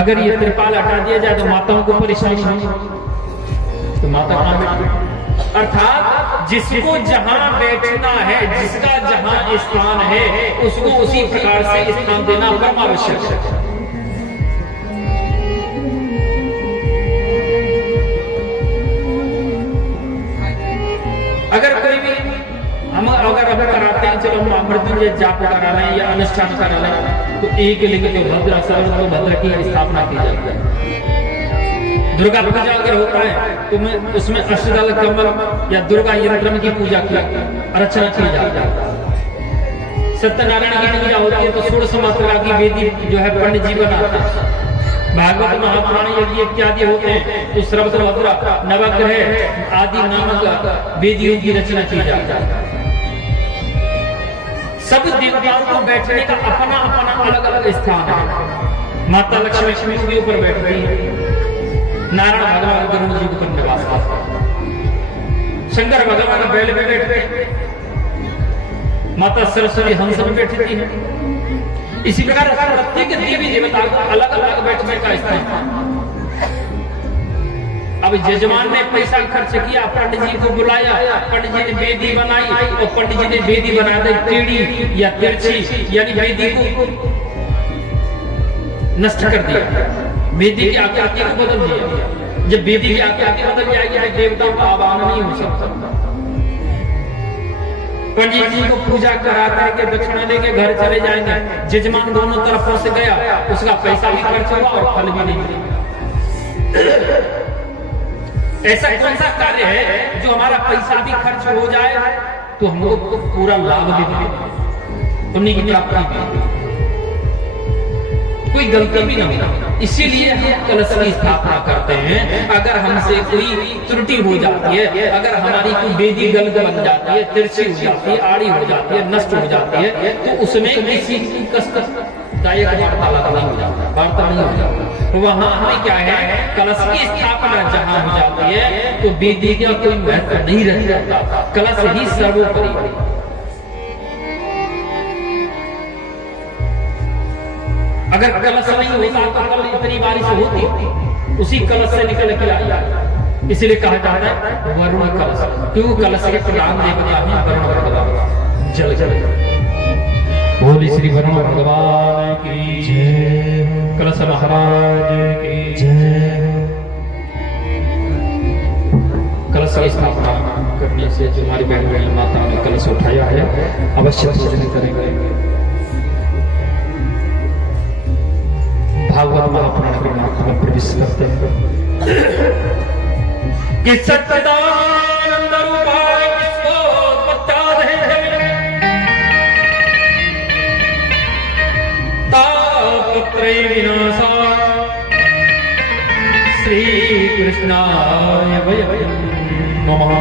अगर ये त्रिपाल हटा दिया जाए तो माताओं को परेशानी होगी, तो माता कहाँ बैठेगी? अर्थात जिसको जहां बैठना है, जिसका जहां स्थान है, उसको उसी प्रकार से स्थान देना परम आवश्यक है। अगर कोई भी हम कराते हैं, चलो हम मृत्युंजय जाप करा लें या अनुष्ठान करा लें, तो एक लिंग जो भद्र सर्व भद्र की स्थापना की जाती है। दुर्गा पूजा अगर होता है तो उसमें अष्टदल कमल या दुर्गा यंत्र की पूजा की अर्चना की जाती है। सत्यनारायण की पूजा होती है तो 16 मात्रा की वेदी जो है पंडित जी बनाते हैं। भागवत महापुराण यज्ञ इत्यादि होते हैं तो सर्वत्र नवग्रह आदि नामक वेदियों की रचना की जाती है। सब देवताओं को बैठने का अपना अपना अलग अलग स्थान है। माता लक्ष्मी के ऊपर बैठती है, नारायण भगवान गरुड़ जी पर निवास करते हैं, शंकर भगवान बैल पे बैठते, माता सरस्वती हंस में बैठती है। इसी प्रकार प्रत्येक देवी देवता को अलग अलग बैठने का स्थान। अब जजमान ने पैसा खर्च किया, पंडित जी को बुलाया, पंडित जी ने वेदी बनाई और पंडित जी ने वेदी बना दी टेढ़ी या तिरछी, यानी वेदी को नष्ट कर दिया, वेदी की आकृति को बदल दिया। जब वेदी की आकृति बदल जाएगी तो देवताओं का आवाहन नहीं हो सकता। पंडित जी को पूजा करा करके दक्षिणा लेके घर चले जाएंगे, जजमान दोनों तरफों से गया, उसका पैसा भी खर्च हुआ और फल भी नहीं मिला। ऐसा कौन सा कार्य है जो हमारा पैसा भी खर्च हो जाए तो हमको पूरा लाभ भी मिले, पुण्य की प्राप्ति भी, कोई गलती भी नहीं हो? इसीलिए हम कलश की स्थापना करते हैं। अगर हमसे कोई त्रुटि हो जाती है, अगर हमारी कोई वेदी गलत बन जाती है, तिरछी हो जाती है, आड़ी हो जाती है, नष्ट हो जाती है, तो उसमें किसी कष्टदायक वार्तालाप नहीं हो जाता, वार्ता नहीं हो जाता। वहां हमें क्या है, कलश की स्थापना जहां हो जाती है तो वेदी का कोई महत्व नहीं रह जाता, कलश ही सर्वोपरि। अगर कलश नहीं होता तो कल इतनी बारिश होती, उसी कलश से निकल के आया। इसलिए कहा जाता है वरुण कलश, क्योंकि कलश के प्रधान देवता हैं वरुण भगवान। जल जल बोली श्री वरुण भगवान की जय, कलश महाराज की जय। कलश की स्थापना करने से जो हमारी बहन माता ने कलश उठाया है अवश्य पूजन करेंगे। भागवत महापुराण के माध्यम में प्रवेश करते हैं कि सच्चिदानंद रूपाय विश्वोत्पत्त्यादि तापत्रय विनाशाय श्री कृष्णाय वयं नमः।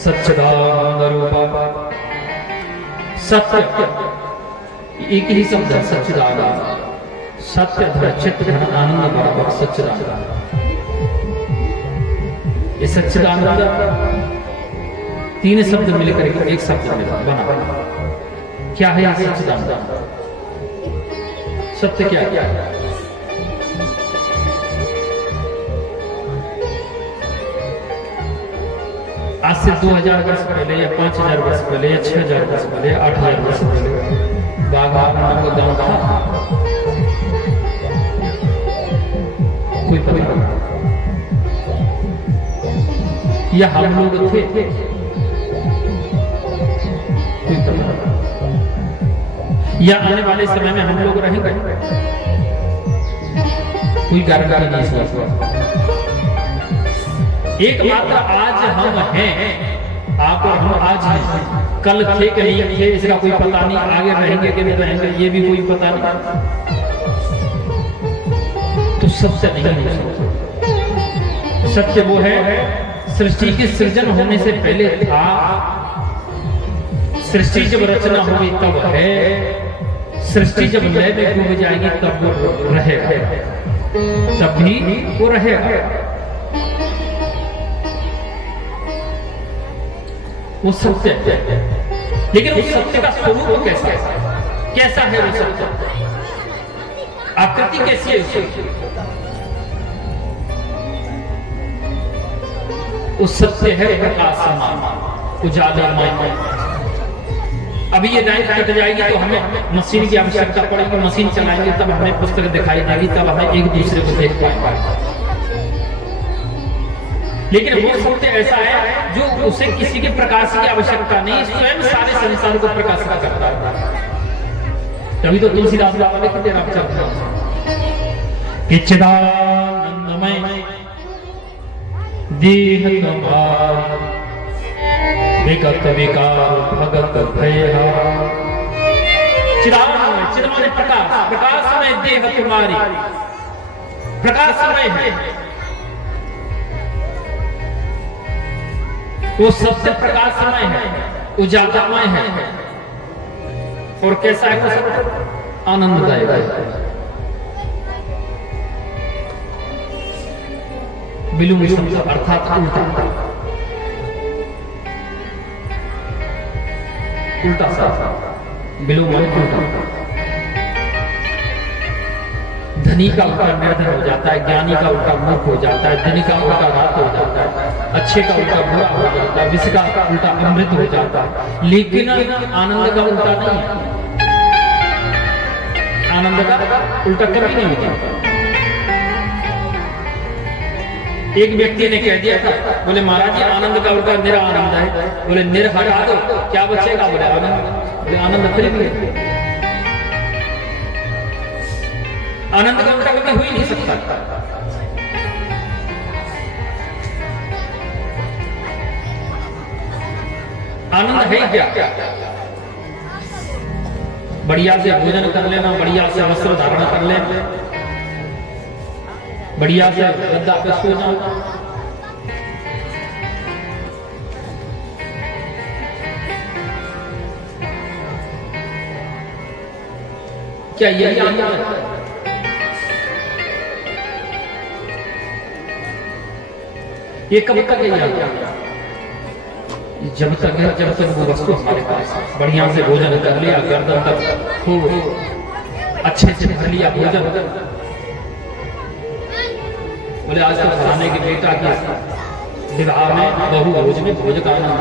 सच्चिदानंद रूपाय, सत्य एक ही शब्द है, सच्चिदानंद। सत्य धन चित्त धन आनंद बराबर सच्चिदानंद। ये सच्चिदानंद तीन शब्द मिलकर के एक शब्द बना। क्या है ये सच्चिदानंद? सत्य क्या है? आज से 2000 वर्ष पहले या 5000 वर्ष पहले या 6000 वर्ष पहले या 8000 वर्ष पहले बाघा नाम का गांव था, कोई पता नहीं, या हम लोग थे, कोई पता नहीं, या आने वाले समय में हम लोग रहेंगे, कोई गारंटी नहीं है। एकमात्र आज हम हैं, आप और हम आज हैं, कल थे कि नहीं थे इसका कोई पता नहीं, आगे रहेंगे कि नहीं रहेंगे ये भी कोई पता नहीं। तो सत्य नहीं है। सत्य वो है सृष्टि के सृजन होने से पहले था, सृष्टि जब रचना होगी तब है, सृष्टि जब लय में डूब जाएगी तब वो रहेगा, तब भी वो रहेगा। वो सत्य है, लेकिन उस सत्य का स्वरूप कैसा है? कैसा है वो सत्य? आकृति कैसी है उसकी? उस सत्य है प्रकाशमान, उजालामय। अभी ये लाइन कट जाएगी तो हमें मशीन की आवश्यकता पड़ेगी, मशीन चलाएंगे तब हमें पुस्तक दिखाई देगी, तब हमें एक दूसरे को देख पाएंगे। लेकिन वो सत्य ऐसा है जो उसे किसी के प्रकाश की आवश्यकता नहीं, स्वयं सारे संसार को प्रकाशित करता है। तभी तो तुलसीदास बाबा ने कहते रामचंद्र कि चिदानंदमय देह तुम्हारी विगत विकार भगत भया। चिदानंदमय, चिद माने प्रकाश, प्रकाशमय देह तुम्हारी, प्रकाशमय है वो सत्य, प्रकाशमय है, उजालामय है। और कैसा है वो सत्य? आनंददायक है। विलुम शब्द अर्थात उल्टा, उल्टा सा विलुम उल्टा। धनी का उल्टा निर्धन हो जाता है, ज्ञानी का उल्टा मूर्ख हो जाता है, धनी का उल्टा रात हो जाता है, अच्छे का उल्टा बुरा हो जाता है, विष का उल्टा अमृत हो जाता है। लेकिन आनंद का उल्टा नहीं है, आनंद का उल्टा कभी नहीं होता। एक व्यक्ति ने कह दिया था, बोले महाराज जी आनंद का उल्टा निरा आनंद है। बोले निर हटा दो क्या बचेगा? बोले आनंद। बोले आनंद फिर भी है, आनंद का उल्टा कभी हो ही नहीं सकता। आनंद है क्या? बढ़िया से भोजन कर लेना, बढ़िया से वस्त्र धारण कर लेना, बढ़िया से गद्दा पे सो जाना, क्या यही आनंद है? ये कब तक है? जब तक है जब तक वो वस्तु हमारे पास, बढ़िया से भोजन कर लिया, गर्दन तक खूब अच्छे से भर लिया भोजन। बोले आज तो फलाने के बेटा के विवाह में बहु भोज में भोज का आनंद।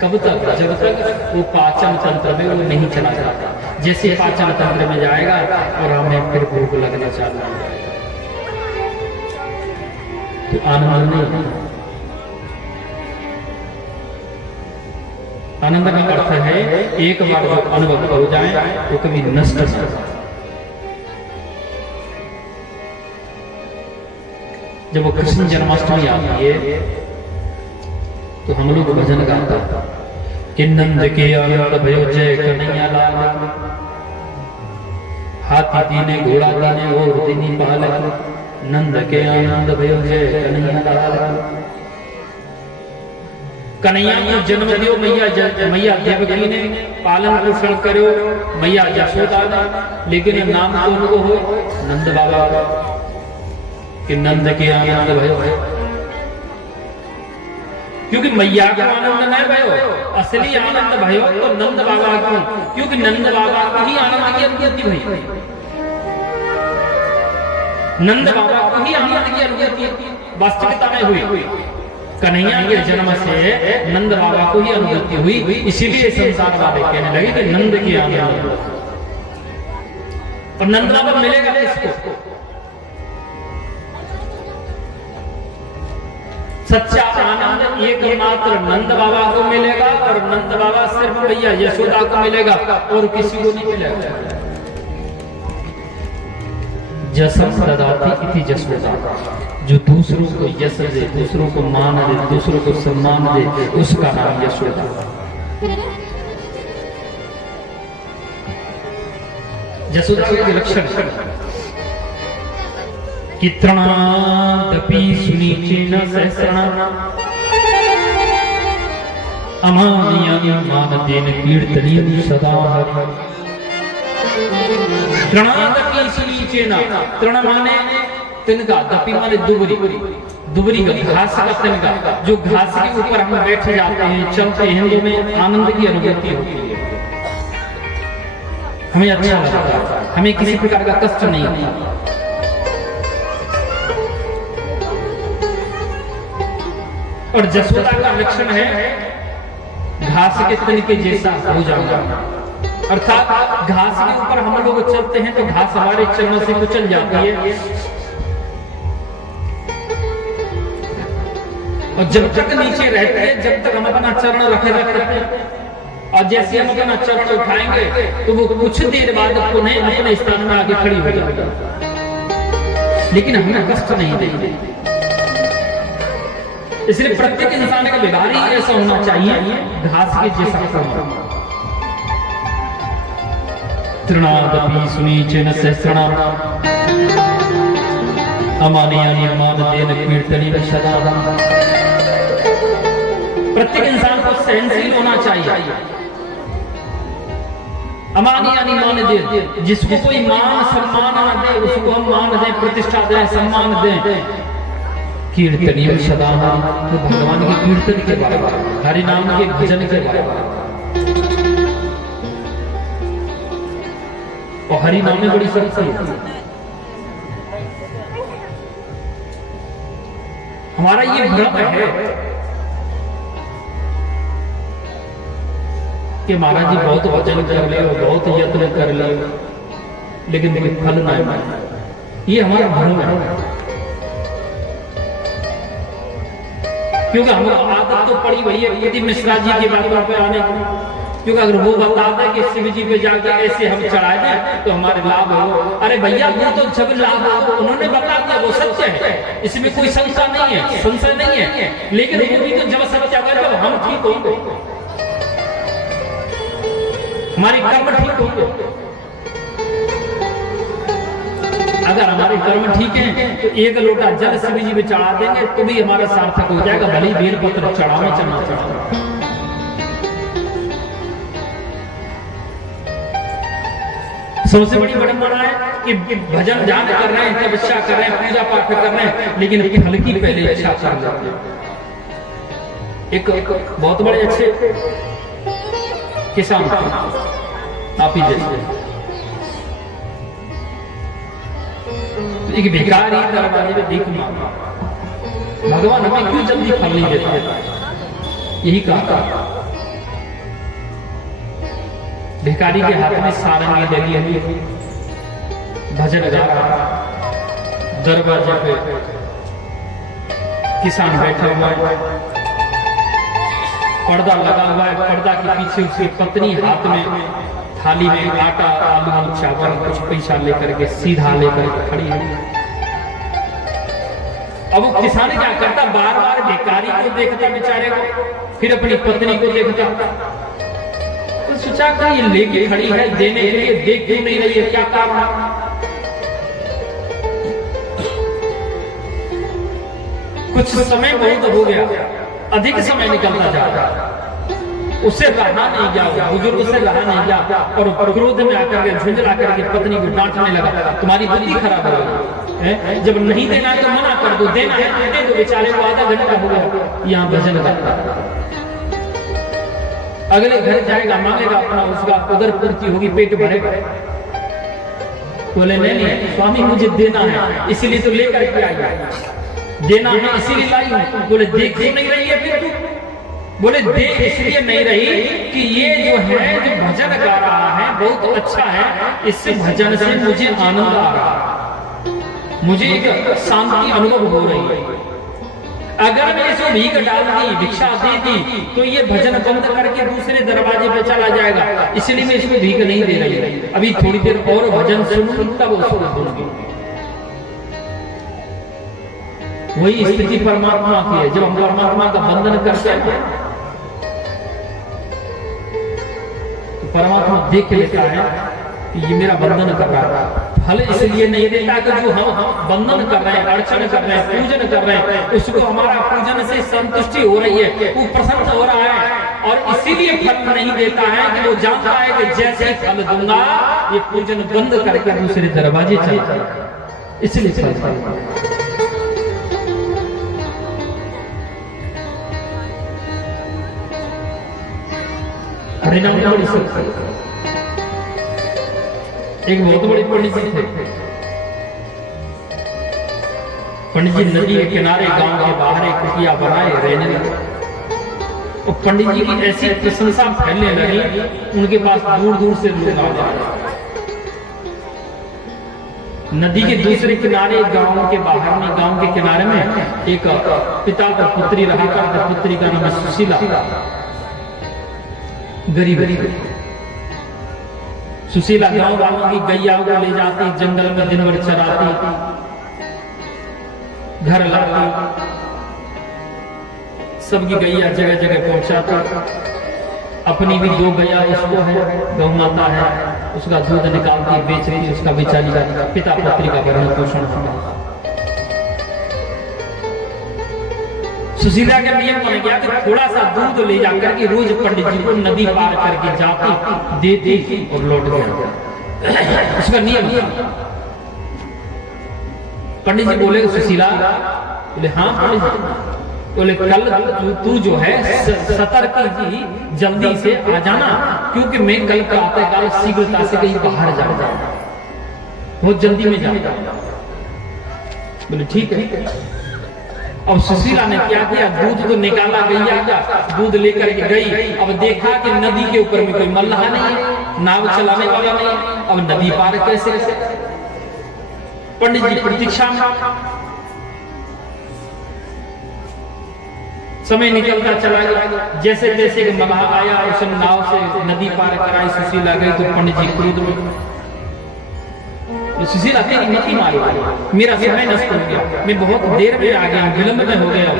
कब तक? जब तक वो पाचन तंत्र में वो नहीं चला जाता। जैसे पाचन तंत्र में जाएगा और हमें फिर भूख लगना चालू हो जाएगा, तो आनंद नहीं। आनंद का अर्थ है एक बार जो अनुभव हो जाए वो कभी नष्ट नहीं होता। जब वो कृष्ण जन्माष्टमी आती है तो हम लोग भजन गाता कि नंद के आनंद भयो जय कन्हैया लाल, हाथी दीने घोड़ा दीने वो दीनी पालक, नंद के आनंद भयो जय कन्हैया लाल। कन्हैया को जन्म दियो मैया देवकी ने, पालन पोषण करो मैया यशोदा ने, लेकिन नाम तो उनको हो नंद बाबा कि नंद के आनंद भयो, क्योंकि मैया का आनंद नहीं भयो, असली आनंद भयो तो नंद बाबा को, क्योंकि नंद बाबा को ही आनंद की अनुभूति हुई, नंद बाबा को ही आनंद की अनुभूति वास्तविकता में हुई। कन्हैया के जन्म से नंद बाबा को ही अनुभूति हुई, इसीलिए संसार वाले कहने लगे कि नंद की आनंद। और नंद बाबा मिलेगा किसको? सच्चा आनंद एकमात्र नंद बाबा को मिलेगा, और नंद बाबा सिर्फ मैया यशोदा को मिलेगा और किसी को नहीं मिलेगा। जसम ददाति इति जसोदा, जो दूसरों को यश दे, दूसरों को मान दे, दूसरों को सम्मान दे, उसका नाम यशोदा। यशोदा के लक्षण कित्रणादपि सुनीचेन सहस्रणा अमानियं मानतेन कीर्तनीयं सदा हरि। त्रणदपि सुनीचेन, तृण माने तिनका, दपि माने दुबरी, दुबरी घास का तिनका, जो घास के ऊपर हम बैठ जाते हैं, चलते हैं, तो में आनंद की अनुभूति होती है। हमें अच्छा लगता है, हमें किसी प्रकार का कष्ट नहीं होता। और जसोदा का लक्षण है घास के तन के जैसा हो जाना, अर्थात घास के ऊपर हम लोग चलते हैं तो घास हमारे चरणों से कुचल जाती है, और जब तक नीचे रहते हैं, जब तक हम अपना चरण रखे रहते हैं, और जैसे हम अपना चरण उठाएंगे तो वो कुछ देर बाद पुनः अपने स्थान में आके खड़ी हो जाएगी, लेकिन हमें कष्ट नहीं देंगे। इसलिए प्रत्येक इंसान का व्यवहार ही ऐसा होना चाहिए घास के जैसा होना। तृणादपि सुनीचेन सहस्रणाम अमानयानि अमानदेन कीर्तनेन सदा। प्रत्येक इंसान को सहनशील होना चाहिए। अमानयानि मानदेन, जिसको कोई मान सम्मान न दे उसको हम मान दें, प्रतिष्ठा दें, सम्मान दें। कीर्तनीय सदा, तो भगवान के कीर्तन के बारे में, हरि नाम के भजन के बारे में। और हरि नाम में बड़ी शक्ति है। हमारा ये भ्रम है कि महाराज जी बहुत भजन कर ले, बहुत यत्न कर ले, लेकिन फल ना पाए। ये हमारा भ्रम है, क्योंकि हमारा आदत तो पड़ी वही है यदि मिश्रा जी की बातों पे आने की। क्योंकि अगर वो बता दे कि शिव जी पे जाके ऐसे हम चढ़ाए दें तो हमारे लाभ हो, अरे भैया वो तो जब लाभ हो उन्होंने बता दिया, वो सत्य है, इसमें कोई शंका नहीं है, संशय नहीं है। लेकिन वो भी तो जब सत्य अगर हम ठीक होंगे, हमारी कर्म ठीक होंगे, अगर हमारे कर्म ठीक हैं तो एक लोटा जल शिव जी पे चढ़ा देंगे तो भी हमारा सार्थक हो जाएगा, भले ही बेल पत्र चढ़ावे चढ़ना चढ़ा। सबसे बड़ी विडंबना है कि भजन ध्यान कर रहे हैं, तपस्या कर रहे हैं, पूजा पाठ कर रहे हैं, लेकिन फल की पहले इच्छा कर रहे हैं। एक बहुत बड़े अच्छे किसान आप ही जैसे एक भिखारी दरवाजे में भीख मांगा, भगवान हमें क्यों जल्दी फल नहीं देता? यही कहा, भिखारी के हाथ में सारंगी लगी हुई, भजन गा रहा, दरवाजे पे किसान बैठा हुआ है, पर्दा लगा हुआ है, पर्दा के पीछे उसकी पत्नी हाथ में थाली में आटा, आलू, चावल, कुछ पैसा लेकर के सीधा लेकर के खड़ी है। अब वो किसान क्या करता, बार बार भिखारी को देखता बेचारे को, फिर अपनी पत्नी को देखता, तो सोचा कि ये लेके खड़ी है देने के लिए, देख क्यों नहीं रही है, क्या कारण? कुछ समय बहुत हो गया, अधिक समय निकलता जा रहा, उससे रहा नहीं गया, बुजुर्ग से रहा नहीं गया, और क्रोध में आकर के झुंझला करके पत्नी को डांटने लगा, तुम्हारी बुद्धि खराब है, जब नहीं देना है तो मना कर दो, देना है तो दे दो। बेचारे को आधा घंटा हो गया यहाँ भजन करता, अगले घर जाएगा, मांगेगा अपना, उसका उधर पूर्ति होगी, पेट भरेगा। बोले नहीं स्वामी मुझे देना है इसीलिए तो लेकर के आई, देना है इसीलिए लाई हूं। बोले देख क्यों नहीं रही है फिर तू? बोले देख इसलिए नहीं रही कि ये जो है जो भजन गा रहा है बहुत अच्छा है, इससे भजन से मुझे आनंद आ रहा है, मुझे एक शांति अनुभव हो रही है। अगर मैं इसको भीख डाल दी, भिक्षा दे दी, तो ये भजन बंद करके दूसरे दरवाजे पे चला जाएगा, इसलिए मैं इसको भीख नहीं दे रही। अभी थोड़ी देर और भजन सुनूंगी तब उसको दूंगी। वही स्थिति परमात्मा की है। जब हम परमात्मा का बंधन करते हैं तो परमात्मा देख लेता है कि ये मेरा बंधन कर रहा है। फल इसलिए नहीं देता कि जो हम बंधन कर रहे हैं, अर्चन कर रहे हैं, पूजन कर रहे हैं, उसको हमारा पूजन से संतुष्टि हो रही है, वो प्रसन्न हो रहा है, और इसीलिए फल नहीं देता है कि वो जानता है कि जैसे ही फल दूंगा ये पूजन बंद करके दूसरे दरवाजे चला जाएगा, इसलिए फल। हरिनाम बड़ी शक्ति। एक बहुत बड़े पंडित जी थे। पंडित जी नदी के किनारे गांव के बाहर एक कुटिया बनाए रहने लगे। और पंडित जी की ऐसी प्रशंसा फैलने लगी, उनके पास दूर दूर से लोग आ रहे। नदी के दूसरे किनारे गांव के बाहर में, गांव के किनारे में एक पिता का पुत्री रहा करता। पुत्री का नाम सुशीला। गरीब सुशीला गांव वालों की गैया को ले जाती, जंगल में दिन भर चराती, घर लाती, सबकी गैया जगह जगह पहुंचाती। अपनी भी 2 गैया उसको है, गौ माता है, उसका दूध निकालती, बेचती, उसका बेचारी का पिता पुत्री का भरण पोषण होता। सुशीला का नियम बन गया कि थोड़ा सा दूध ले जाकर के रोज पंडित जी को नदी पार करके जाती, देती और लौट गया। उसका नियम। पंडित जी बोले सुशीला, बोले हाँ पंडित जी। बोले कल तू जो है सतर्क जी, जल्दी से आ जाना, क्योंकि मैं कल प्रातःकाल शीघ्रता से कहीं बाहर जाऊंगा, बहुत जल्दी में जाऊंगा। बोले ठीक है। अब सुशीला ने क्या किया, दूध तो निकाला, गैया का दूध लेकर के गई। अब देखा कि नदी के ऊपर में कोई मल्लाह नहीं है, नाव चलाने वाला नहीं है। अब नदी पार कैसे? पंडित जी प्रतीक्षा में। समय निकलता चला गया। जैसे जैसे मल्लाह आया, उस नाव से नदी पार कराई, सुशीला गई तो पंडित जी क्रोध में, सुशीला तेरी मती मारी, मेरा समय नष्ट हो गया, मैं बहुत देर में आ गया, विलंब में हो गया,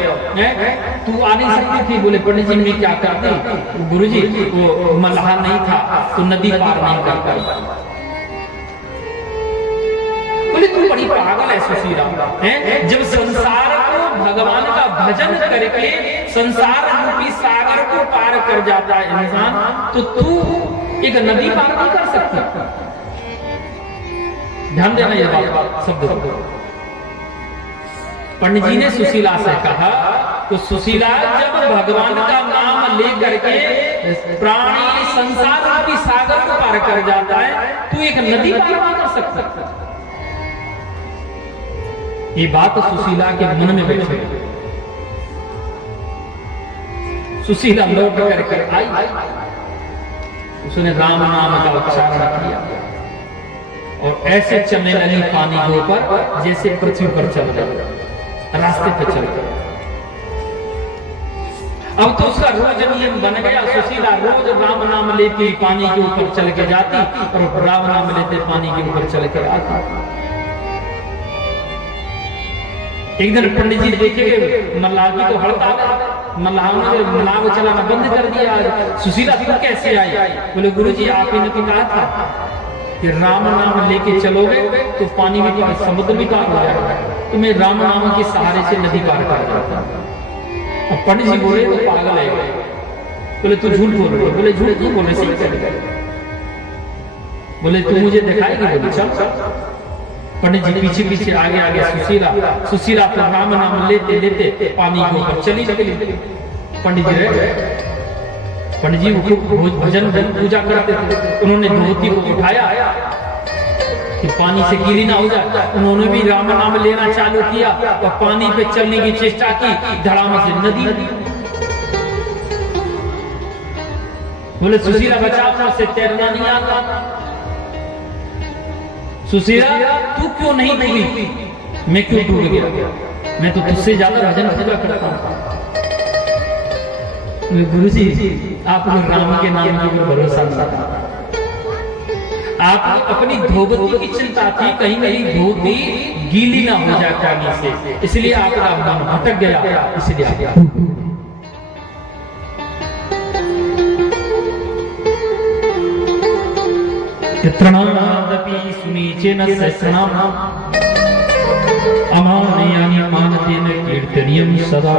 तू आ नहीं सकती थी। बोले पंडित जी मैं क्या करती, गुरुजी वो मल्लाह नहीं था तो नदी पार नहीं कर पाई। बोले तू बड़ी पागल है सुशीला, हैं? जब संसार को भगवान का भजन करके संसार रूपी सागर को पार कर जाता है इंसान, तो तू एक नदी पार नहीं कर सकता। ध्यान देना ये बात शब्द। पंडित जी ने सुशीला से कहा, तो सुशीला जब भगवान का नाम लेकर के प्राणी संसार रूपी सागर को पार कर जाता है, तू एक नदी पार नहीं कर सकता। ये बात सुशीला के मन में बैठ गई। सुशीला लौट करके आई, उसने राम नाम का उच्चारण किया और ऐसे चलने लगी पानी के ऊपर जैसे पृथ्वी पर चल रही, रास्ते पे चल रही। अब तो उसका रोज नियम बन गया, सुशीला रोज राम नाम लेती पानी के ऊपर चल के जाती और राम नाम लेते पानी के ऊपर चल के आती। एक दिन पंडित जी देखे मल्लाह की तो हड़ताल है, मल्लाह ने चलाना बंद कर दिया। सुशीला तुम कैसे आई? बोले गुरुजी आप ही ने तो कहा था कि राम नाम लेके चलोगे तो पानी में पार, समुद्र भी पार हो जाएगा, तो मैं राम नाम के सहारे से नदी पार कर जाता। अब पंडित जी बोले तो पागल है। बोले तू झूठ बोल रही है। बोले झूठ क्यों बोले? सही चल। बोले तू मुझे दिखाएगी? बोले चल। पंडित जी पीछे पीछे आगे आगे सुशीला अपना राम नाम लेते लेते पानी के ऊपर चली। पंडित जी रहे, पंडित जी वो भजन पूजा करते थे। उन्होंने धोती को उठाया कि पानी से गीली ना हो जाए। उन्होंने भी राम नाम लेना चालू किया और पानी पे चलने की चेष्टा की, धड़ाम से नदी। बोले सुशीला बचाओ, मुझसे तैरना नहीं आता। सुशीला तू क्यों नहीं डूबी? मैं क्यों डूब गया? मैं तो तुझसे ज्यादा भजन पूजा करता हूँ। गुरुजी आप लोग राम के नाम के ऊपर भरोसा नहीं था, आप अपनी धोती की चिंता थी, कहीं कहीं धोती गीली ना हो जाए पानी से, इसलिए आपका मन भटक गया, इसलिए आ गया। सुनीचेन सस्नाम अमानयानि मानतेन कीर्तनीयं सदा।